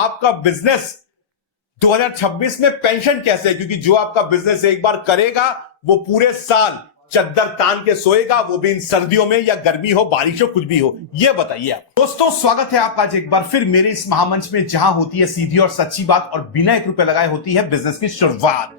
आपका बिजनेस 2026 में पेंशन कैसे है, क्योंकि जो आपका बिजनेस एक बार करेगा वो पूरे साल चद्दर तान के सोएगा, वो भी इन सर्दियों में या गर्मी हो, बारिश हो, कुछ भी हो। ये बताइए आप दोस्तों, स्वागत है आपका आज एक बार फिर मेरे इस महामंच में, जहां होती है सीधी और सच्ची बात और बिना 1 रुपए लगाए होती है बिजनेस की शुरुआत।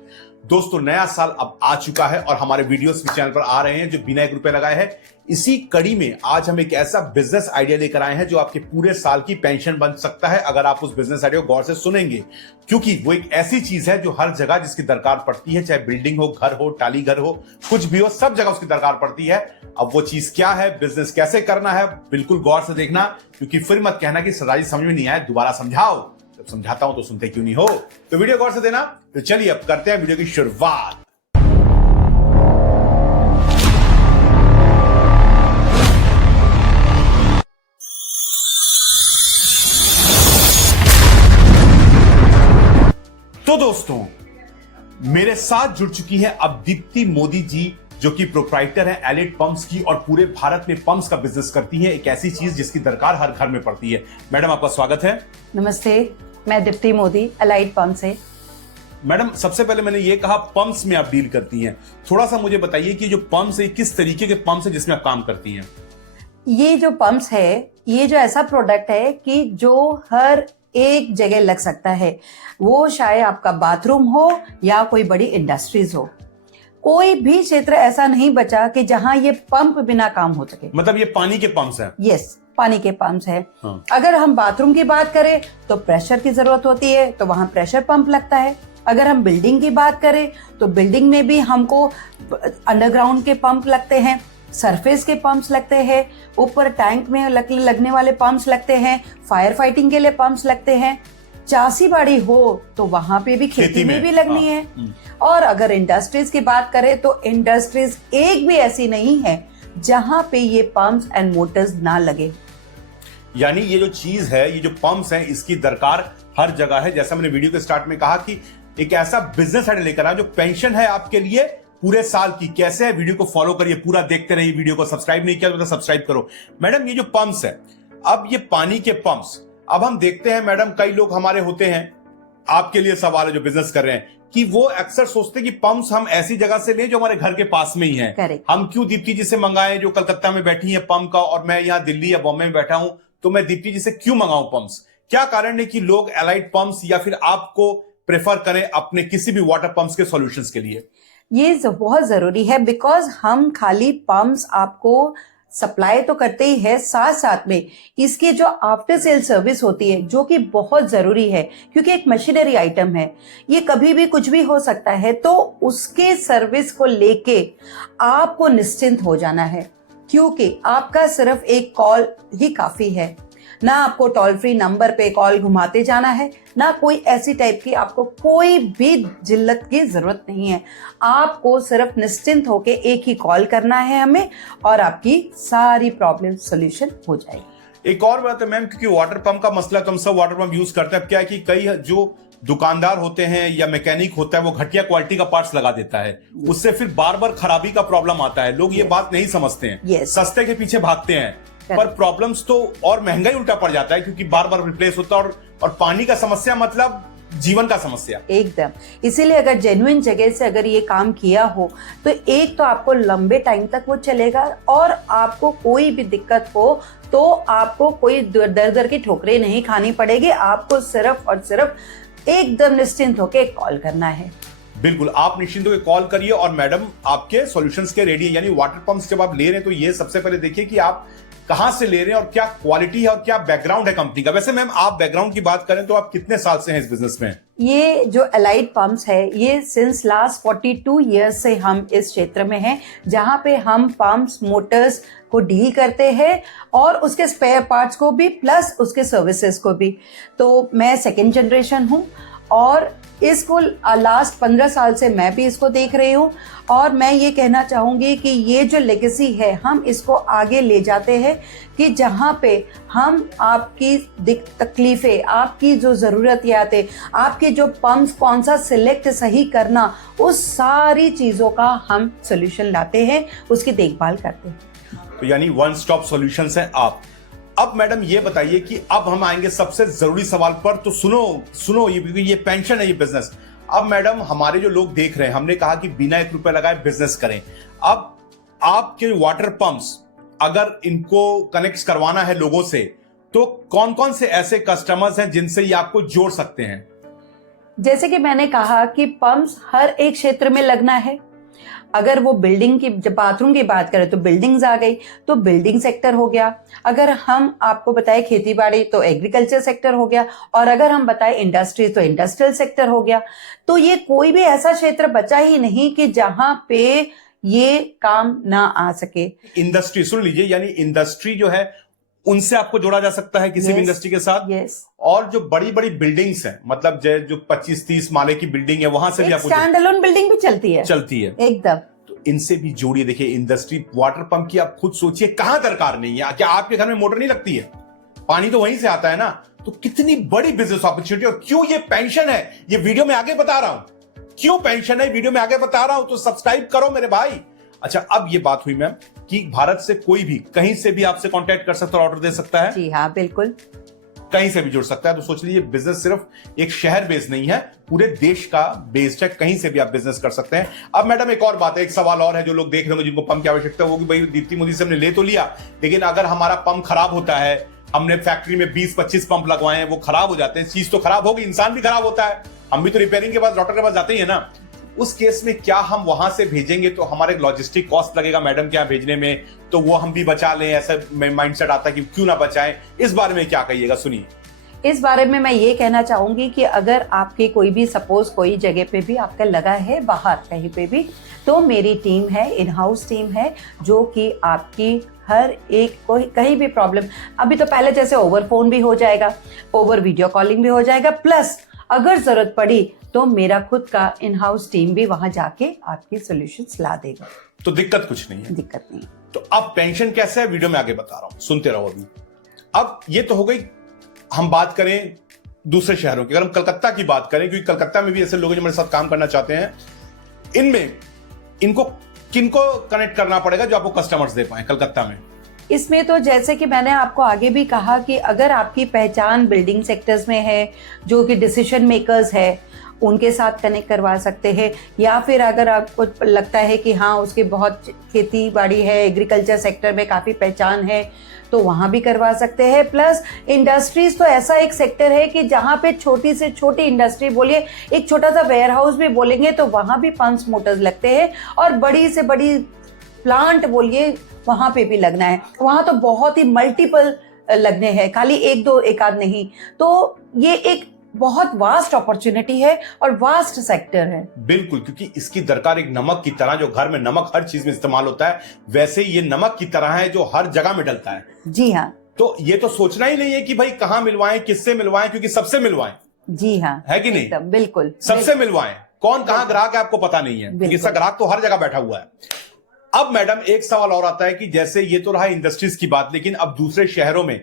दोस्तों, नया साल अब आ चुका है और हमारे वीडियोस भी चैनल पर आ रहे हैं जो बिना 1 रुपए लगाए हैं। इसी कड़ी में आज हम एक ऐसा बिजनेस आइडिया लेकर आए हैं जो आपके पूरे साल की पेंशन बन सकता है अगर आप उस बिजनेस आइडिया को गौर से सुनेंगे, क्योंकि वो एक ऐसी चीज है जो हर जगह जिसकी दरकार पड़ती है, चाहे बिल्डिंग हो, घर हो, टाली घर हो, कुछ भी हो, सब जगह उसकी दरकार पड़ती है। अब वो चीज क्या है, बिजनेस कैसे करना है, बिल्कुल गौर से देखना, क्योंकि फिर मत कहना कि सराजी समझ में नहीं आया, दोबारा समझाओ। जब समझाता हूं तो सुनते क्यों नहीं हो। तो वीडियो गौर से देना। तो चलिए अब करते हैं वीडियो की शुरुआत। तो दोस्तों, मेरे साथ जुड़ चुकी है अब दीप्ति मोदी जी, जो कि प्रोप्राइटर है एलाइट पंप्स की और पूरे भारत में पंप्स का बिजनेस करती है, एक ऐसी चीज जिसकी दरकार हर घर में पड़ती है। मैडम, आपका स्वागत है। नमस्ते, मैं दीप्ति मोदी, एलाइट पंप से। मैडम, सबसे पहले मैंने ये कहा पंप्स में आप डील करती हैं, थोड़ा सा मुझे बताइए कि जो पंप्स है किस तरीके के पंप्स है जिसमें आप काम करती हैं। ये जो पंप्स है, ये जो ऐसा प्रोडक्ट है कि जो हर एक जगह लग सकता है, वो चाहे आपका बाथरूम हो या कोई बड़ी इंडस्ट्रीज हो, कोई भी क्षेत्र ऐसा नहीं बचा कि जहां ये पंप बिना काम हो सके। मतलब ये पानी के पंप्स हैं? यस, पानी के पंप्स है। हाँ। अगर हम बाथरूम की बात करें तो प्रेशर की जरूरत होती है, तो वहां प्रेशर पंप लगता है। अगर हम बिल्डिंग की बात करें तो बिल्डिंग में भी हमको अंडरग्राउंड के पंप लगते हैं, सरफेस के पंप्स लगते हैं, ऊपर टैंक में लगने वाले पंप्स लगते हैं, फायर फाइटिंग के लिए पंप्स लगते हैं। चासी बाड़ी हो तो वहां पे भी खेती में भी लगनी है। और अगर इंडस्ट्रीज की बात करें तो इंडस्ट्रीज एक भी ऐसी नहीं है जहां पे ये पंप्स एंड मोटर्स ना लगे। यानी ये जो चीज है, ये जो पंप्स हैं, इसकी दरकार हर जगह है। जैसा मैंने वीडियो के स्टार्ट में कहा कि एक ऐसा बिजनेस आइडिया लेकर आया जो पेंशन है आपके लिए पूरे साल की। कैसे है, वीडियो को फॉलो करिए, पूरा देखते रहिए। वीडियो को सब्सक्राइब नहीं किया तो सब्सक्राइब करो। मैडम, ये जो पंप्स है, अब ये पानी के पंप्स, अब हम देखते हैं मैडम, कई लोग हमारे होते हैं, आपके लिए सवाल है जो बिजनेस कर रहे हैं, कि वो अक्सर सोचते हैं कि पंप्स हम ऐसी जगह से लें जो हमारे घर के पास में ही है। हम क्यों दीप्ति जी से मंगाएं जो कलकत्ता में बैठी है पंप का, और मैं यहाँ दिल्ली या बॉम्बे में बैठा हूं, तो मैं दीप्ति जी से क्यों मंगाऊं पंप्स? क्या कारण है कि लोग एलाइट पंप्स या फिर आपको प्रेफर करें अपने किसी भी वाटर पंप्स के सॉल्यूशंस के लिए? ये बहुत जरूरी है, बिकॉज हम खाली पंप्स आपको सप्लाई तो करते ही है, साथ साथ में इसकी जो आफ्टर सेल सर्विस होती है, जो कि बहुत जरूरी है, क्योंकि एक मशीनरी आइटम है, ये कभी भी कुछ भी हो सकता है। तो उसके सर्विस को लेके आपको निश्चिंत हो जाना है, क्योंकि आपका सिर्फ एक कॉल ही काफी है। ना आपको टोल फ्री नंबर पे कॉल घुमाते जाना है, ना कोई ऐसी टाइप की आपको कोई भी जिल्लत की जरूरत नहीं है। आपको सिर्फ निश्चिंत होके एक ही कॉल करना है हमें, और आपकी सारी प्रॉब्लम सॉल्यूशन हो जाएगी। एक और बात है मैम, क्योंकि वाटर पंप का मसला तो हम सब वाटर पंप यूज करते हैं। अब क्या है कि कई जो दुकानदार होते हैं या मैकेनिक होता है, वो घटिया क्वालिटी का पार्ट्स लगा देता है, उससे फिर बार बार खराबी का प्रॉब्लम आता है। लोग ये बात नहीं समझते हैं, सस्ते के पीछे भागते हैं, पर प्रॉब्लम्स तो और महंगा ही उल्टा पड़ जाता है, क्योंकि बार बार रिप्लेस होता है। और पानी का समस्या मतलब जीवन का समस्या एकदम। इसीलिए अगर जेन्युइन जगह से अगर ये काम किया हो तो एक तो आपको लंबे टाइम तक वो चलेगा, और आपको कोई भी दिक्कत हो तो आपको कोई दर की ठोकरें नहीं खानी पड़ेगी। आपको सिर्फ और सिर्फ एकदम निश्चिंत होकर कॉल करना है। बिल्कुल, आप निश्चिंत होकर कॉल करिए और मैडम आपके सॉल्यूशंस के रेडी है। यानी वाटर पंप्स जब आप ले रहे हैं तो ये सबसे पहले देखिए कि आप कहां से ले रहे हैं और क्या क्वालिटी है और क्या बैकग्राउंड है कंपनी का। वैसे मैम, आप बैकग्राउंड की बात करें तो आप कितने साल से हैं इस बिजनेस में? ये जो एलाइट पंप्स है, ये सिंस लास्ट 42 ईयर्स से हम इस क्षेत्र में हैं, जहां पे हम पंप्स मोटर्स को डील करते हैं और उसके स्पेयर पार्ट्स को भी, प्लस उसके सर्विसेज को भी। तो मैं सेकेंड जनरेशन हूं और इसको लास्ट 15 साल से मैं भी इसको देख रही हूँ। और मैं ये कहना चाहूँगी कि ये जो लेगेसी है, हम इसको आगे ले जाते हैं कि जहाँ पे हम आपकी तकलीफ़ें, आपकी जो ज़रूरतियातें, आपके जो पंप्स कौन सा सिलेक्ट सही करना, उस सारी चीज़ों का हम सोल्यूशन लाते हैं, उसकी देखभाल करते हैं। तो यानी वन स्टॉप सॉल्यूशंस है आप। अब मैडम ये बताइए कि अब हम आएंगे सबसे जरूरी सवाल पर। तो सुनो ये पेंशन है, ये बिजनेस। अब मैडम हमारे जो लोग देख रहे हैं, हमने कहा कि बिना 1 रुपए लगाए बिजनेस करें। अब आपके वाटर पंप्स अगर इनको कनेक्ट करवाना है लोगों से, तो कौन कौन से ऐसे कस्टमर्स हैं जिनसे ये आपको जोड़ सकते हैं? जैसे कि मैंने कहा कि पंप्स हर एक क्षेत्र में लगना है। अगर वो बिल्डिंग की, जब बाथरूम की बात करें तो बिल्डिंग्स आ गई, तो बिल्डिंग सेक्टर हो गया। अगर हम आपको बताएं खेती बाड़ी तो एग्रीकल्चर सेक्टर हो गया, और अगर हम बताएं इंडस्ट्री तो इंडस्ट्रियल सेक्टर हो गया। तो ये कोई भी ऐसा क्षेत्र बचा ही नहीं कि जहां पे ये काम ना आ सके। इंडस्ट्री सुन लीजिए, यानी इंडस्ट्री जो है उनसे आपको जोड़ा जा सकता है किसी भी इंडस्ट्री के साथ। और जो बड़ी बड़ी बिल्डिंग्स हैं, मतलब जो 25-30 माले की बिल्डिंग है, वहां से भी आपको स्टैंड अलोन बिल्डिंग भी चलती है एकदम। तो इनसे भी जोड़िए। देखिए इंडस्ट्री, वाटर पंप की आप खुद सोचिए कहां दरकार नहीं है। क्या आपके घर में मोटर नहीं लगती है? पानी तो वहीं से आता है ना। तो कितनी बड़ी बिजनेस अपॉर्चुनिटी। और क्यों ये पेंशन है, ये वीडियो में आगे बता रहा हूं। क्यों पेंशन है, वीडियो में आगे बता रहा हूं, तो सब्सक्राइब करो मेरे भाई। अच्छा, अब ये बात हुई मैम कि भारत से कोई भी कहीं से भी आपसे कांटेक्ट कर सकता है, ऑर्डर दे सकता है। जी हाँ, बिल्कुल, कहीं से भी जुड़ सकता है। तो सोच लीजिए बिजनेस सिर्फ एक शहर बेस्ड नहीं है, पूरे देश का बेस्ड है। कहीं से भी आप बिजनेस कर सकते हैं। अब मैडम एक और बात है, एक सवाल और है जो लोग देख रहे होंगे जिनको पंप की आवश्यकता होगी। भाई दीप्ति मोदी से हमने ले तो लिया, लेकिन अगर हमारा पंप खराब होता है, हमने फैक्ट्री में 20-25 पंप लगवाए हैं, वो खराब हो जाते हैं, चीज तो खराब होगी, इंसान भी खराब होता है। हम भी तो रिपेयरिंग के बाद डॉक्टर के पास जाते ही है ना। उस केस में क्या हम वहां से भेजेंगे तो हमारे लॉजिस्टिक कॉस्ट लगेगा मैडम के यहाँ भेजने में, तो वो हम भी बचा लें, ऐसा माइंडसेट आता है कि क्यों ना बचाएं। इस बारे में क्या कहिएगा, सुनिए। इस बारे में मैं ये कहना चाहूंगी कि अगर आपके कोई भी सपोज कोई जगह पे भी आपका लगा है बाहर कहीं पे भी, तो मेरी टीम है, इन हाउस टीम है, जो कि आपकी हर एक कोई कहीं भी प्रॉब्लम, अभी तो पहले जैसे ओवर फोन भी हो जाएगा, ओवर वीडियो कॉलिंग भी हो जाएगा, प्लस अगर जरूरत पड़ी तो मेरा खुद का इन हाउस टीम भी वहां जाके आपके सॉल्यूशंस ला देगा। तो दिक्कत कुछ नहीं है। दिक्कत नहीं। तो अब पेंशन कैसे है, वीडियो में आगे बता रहा हूं, सुनते रहो। अभी अब ये तो हो गई, हम बात करें दूसरे शहरों की। अगर हम कलकत्ता की बात करें, क्योंकि कलकत्ता में भी ऐसे लोग जो मेरे साथ काम करना चाहते हैं, इनमें इनको किनको कनेक्ट करना पड़ेगा जो आपको कस्टमर्स दे पाए कलकत्ता में? इसमें तो जैसे कि मैंने आपको आगे भी कहा कि अगर आपकी पहचान बिल्डिंग सेक्टर्स में है, जो कि डिसीजन मेकर्स है, उनके साथ कनेक्ट करवा सकते हैं। या फिर अगर आपको लगता है कि हाँ उसकी बहुत खेती बाड़ी है, एग्रीकल्चर सेक्टर में काफ़ी पहचान है, तो वहाँ भी करवा सकते हैं। प्लस इंडस्ट्रीज तो ऐसा एक सेक्टर है कि जहाँ पे छोटी से छोटी इंडस्ट्री बोलिए, एक छोटा सा वेयर हाउस भी बोलेंगे तो वहाँ भी पंप्स मोटर्स लगते हैं, और बड़ी से बड़ी प्लांट बोलिए वहाँ पे भी लगना है। वहाँ तो बहुत ही मल्टीपल लगने हैं, खाली एक दो एक आध नहीं। तो ये एक बहुत वास्ट अपॉर्चुनिटी है और वास्ट सेक्टर है। बिल्कुल, क्योंकि इसकी दरकार एक नमक की तरह, जो घर में नमक हर चीज में इस्तेमाल होता है, वैसे ये नमक की तरह है जो हर जगह में डलता है। जी हाँ। तो ये तो सोचना ही नहीं है कि भाई कहाँ मिलवाएं, किससे मिलवाएं, क्योंकि सबसे मिलवाएं। जी हाँ, है कि नहीं? बिल्कुल, सबसे मिलवाएं। कौन कहाँ ग्राहक है आपको पता नहीं है, क्योंकि इसका ग्राहक तो हर जगह बैठा हुआ है। अब मैडम एक सवाल और आता है कि जैसे ये तो रहा इंडस्ट्रीज की बात, लेकिन अब दूसरे शहरों में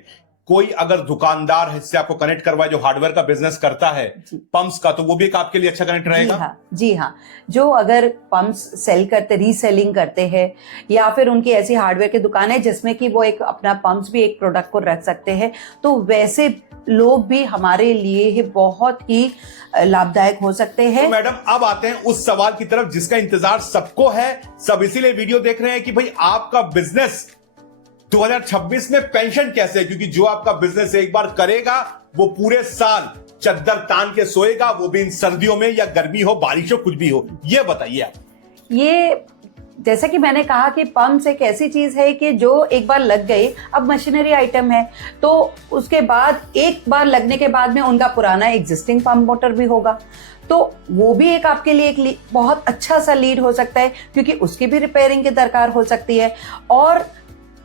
कोई अगर दुकानदार इससे आपको कनेक्ट करवाए जो हार्डवेयर का बिजनेस करता है पंप्स का, तो वो भी एक आपके लिए अच्छा कनेक्ट रहेगा। जी हाँ, जो अगर पंप्स सेल करते, रीसेलिंग करते हैं, या फिर उनकी ऐसी हार्डवेयर की दुकान है जिसमें कि वो एक अपना पंप्स भी एक प्रोडक्ट को रख सकते हैं, तो वैसे लोग भी हमारे लिए बहुत ही लाभदायक हो सकते हैं। तो मैडम अब आते हैं उस सवाल की तरफ जिसका इंतजार सबको है, सब इसीलिए वीडियो देख रहे हैं कि भाई आपका बिजनेस 2026 में पेंशन कैसे है, क्योंकि जो आपका बिजनेस एक बार करेगा वो पूरे साल चद्दर तान के सोएगा, वो भी इन सर्दियों में या गर्मी हो, बारिश हो, कुछ भी हो। ये बताइए आप। ये जैसा कि मैंने कहा कि पंप्स एक ऐसी चीज है कि जो एक बार लग गई, अब मशीनरी आइटम है, तो उसके बाद एक बार लगने के बाद में उनका पुराना एग्जिस्टिंग पंप मोटर भी होगा, तो वो भी एक आपके लिए एक बहुत अच्छा सा लीड हो सकता है, क्योंकि उसकी भी रिपेयरिंग की दरकार हो सकती है। और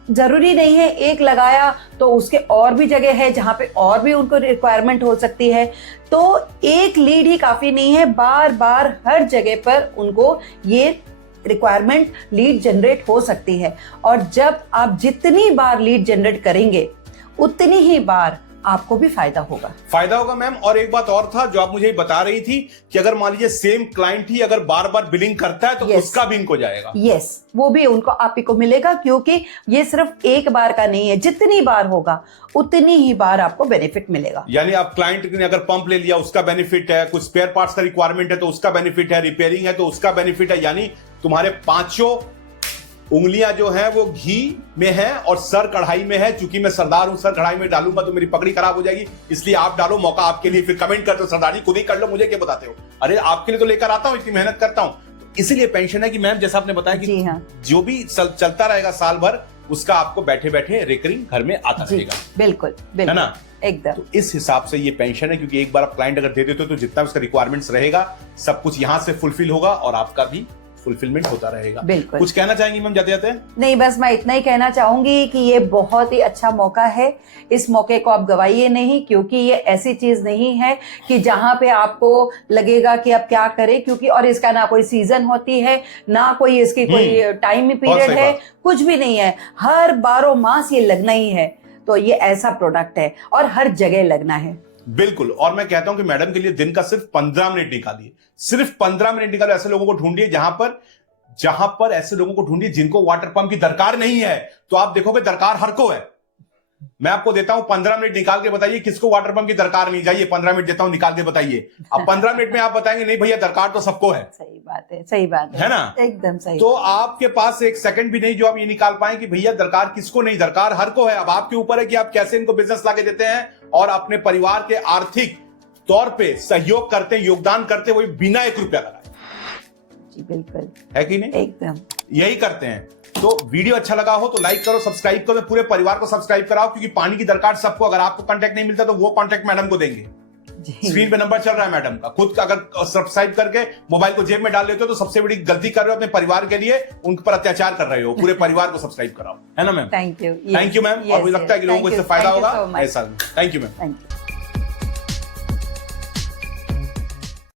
जरूरी नहीं है एक लगाया तो उसके और भी जगह है जहां पे और भी उनको रिक्वायरमेंट हो सकती है, तो एक लीड ही काफी नहीं है, बार बार हर जगह पर उनको ये रिक्वायरमेंट लीड जनरेट हो सकती है। और जब आप जितनी बार लीड जनरेट करेंगे उतनी ही बार आपको भी फायदा होगा मैम। और एक बात और था जो आप मुझे बता रही थी कि अगर मान लीजिए सेम क्लाइंट ही अगर बार बार बिलिंग करता है तो Yes. उसका भी इनको जाएगा। यस, वो भी उनको आप ही को मिलेगा, क्योंकि ये सिर्फ एक बार का नहीं है, जितनी बार होगा उतनी ही बार आपको बेनिफिट मिलेगा। यानी आप क्लाइंट ने अगर पंप ले लिया उसका बेनिफिट है, कुछ स्पेयर पार्ट्स का रिक्वायरमेंट है तो उसका बेनिफिट है, रिपेयरिंग है तो उसका बेनिफिट है। यानी तुम्हारे पांचों उंगलियां जो है वो घी में है और सर कढ़ाई में है। चूंकि मैं सरदार हूं, सर कढ़ाई में डालूंगा तो मेरी पकड़ी खराब हो जाएगी, इसलिए आप डालो, मौका आपके लिए। फिर कमेंट करते हो सरदार जी खुद ही कर लो, मुझे क्या बताते हो? अरे आपके लिए तो लेकर आता हूं, इतनी मेहनत करता हूं। इसीलिए पेंशन है कि मैम जैसा आपने बताया कि जी हाँ, जो भी चलता रहेगा साल भर उसका आपको बैठे बैठे रिकरिंग घर में आता रहेगा। बिल्कुल है ना? एकदम। तो इस हिसाब से ये पेंशन है, क्योंकि एक बार आप क्लाइंट अगर दे देते हो तो जितना उसका रिक्वायरमेंट्स रहेगा सब कुछ यहां से फुलफिल होगा और आपका भी फुलफिलमेंट होता रहेगा। बिल्कुल। कुछ कहना चाहेंगी मैम जाते जाते? नहीं, बस मैं इतना ही कहना चाहूंगी कि ये बहुत ही अच्छा मौका है, इस मौके को आप गवाइए नहीं, क्योंकि ये ऐसी चीज नहीं है कि जहां पे आपको लगेगा कि अब क्या करें, क्योंकि और इसका ना कोई सीजन होती है, ना कोई इसकी कोई टाइम पीरियड है, कुछ भी नहीं है, हर 12 मास ये लगना ही है। तो ये ऐसा प्रोडक्ट है और हर जगह लगना है। बिल्कुल। और मैं कहता हूं कि मैडम के लिए दिन का सिर्फ 15 मिनट निकालिए, सिर्फ 15 मिनट निकालो। ऐसे लोगों को ढूंढिए जहां पर ऐसे लोगों को ढूंढिए जिनको वाटर पंप की दरकार नहीं है, तो आप देखोगे दरकार हर को है। मैं आपको देता हूं 15 मिनट निकाल के बताइए किसको वाटर पंप की दरकार नहीं। जाइए 15 मिनट देता हूं, निकाल के बताइए। अब 15 मिनट में आप बताएंगे नहीं भैया दरकार तो सबको है। सही बात है, सही बात है ना? एकदम सही। तो आपके पास एक सेकंड भी नहीं जो आप ये निकाल पाए कि भैया दरकार किसको नहीं, दरकार हर को है। अब आपके ऊपर है कि आप कैसे इनको बिजनेस लाके देते हैं और अपने परिवार के आर्थिक तौर पे सहयोग करते हैं, योगदान करते हैं, वही बिना 1 रुपया लगाए। जी बिल्कुल, है कि नहीं? एकदम यही करते हैं। तो वीडियो अच्छा लगा हो तो लाइक करो, सब्सक्राइब करो, पूरे परिवार को सब्सक्राइब कराओ, क्योंकि पानी की दरकार सबको। अगर आपको कांटेक्ट नहीं मिलता तो वो कांटेक्ट मैडम को देंगे। स्क्रीन पे नंबर चल रहा है मैडम का। खुद अगर सब्सक्राइब करके मोबाइल को जेब में डाल लेते हो तो सबसे बड़ी गलती कर रहे हो, अपने परिवार के लिए उन पर अत्याचार कर रहे हो। पूरे परिवार को सब्सक्राइब कराओ, है ना मैम? Thank you ma'am. और मुझे लगता है कि लोगों को इससे फायदा होगा। Thank you ma'am. Thank you.